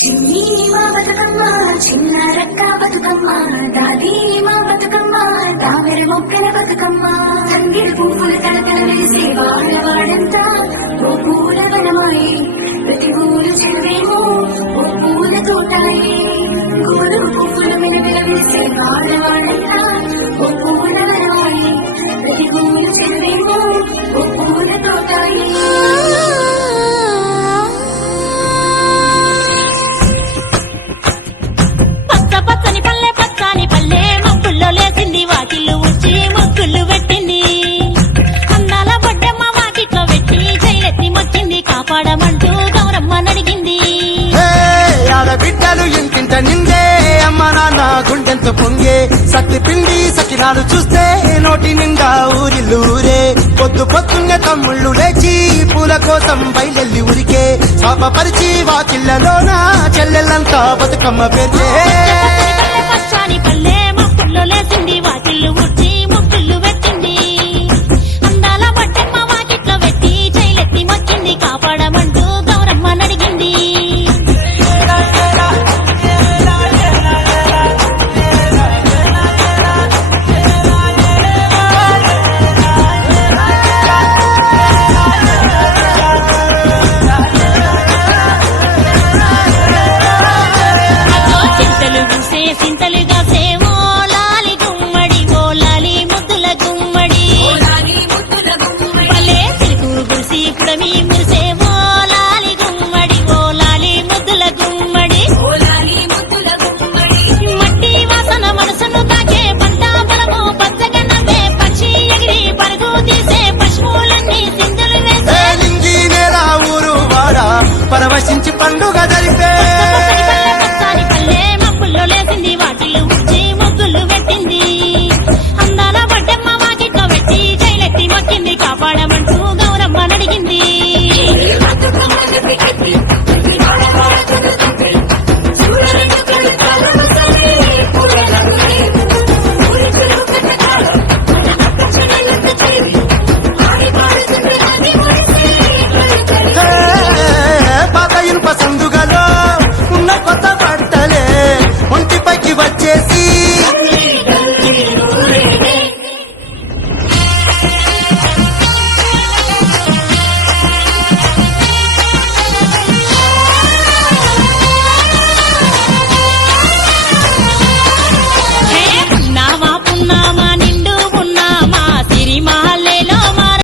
చిన్ని మా బతుకమ్మ చిన్న రక్క బతుకమ్మ దాది మా బతుకమ్మ దామెర మొక్కల బతుకమ్మ. తంగిరి పువ్వులు తలతల వేసే ఓ పూల వనమాయి ప్రతి పూలు చెరువేమో ఓ పూల తోటాయి. గోధుమ పువ్వులు మెలమెల వేసే వాళ్ళ ఓ పచ్చని పల్లె పచ్చని పల్లె. మబ్బుల్లో లేచింది వాకిళ్ళు ఉచ్చి ముగ్గులు పెట్టింది. అందాల బొడ్డమ్మ వాకిట్లో పెట్టి జైలెత్తి మొక్కింది. కాపాడమంటూ గౌరమ్మ నడిగింది హే, ఆడబిడ్డలు ఇంటింట నిందే. అమ్మ నాన్న గుండెంత పొంగే సత్తి పిండి సకినాలు చూస్తే నోటి నిండా ఊరిల్లూరే పొద్దు పొద్దున్నే తమ్ముళ్ళు లేచి పూల కోసం బయలెల్లి ఉరికే. శాపపరిచి వాకిళ్ళలోన చెల్లెళ్ళంతా బతుకమ్మ పేర్చే. పచ్చని చింతలు గుసే వచ్చేసి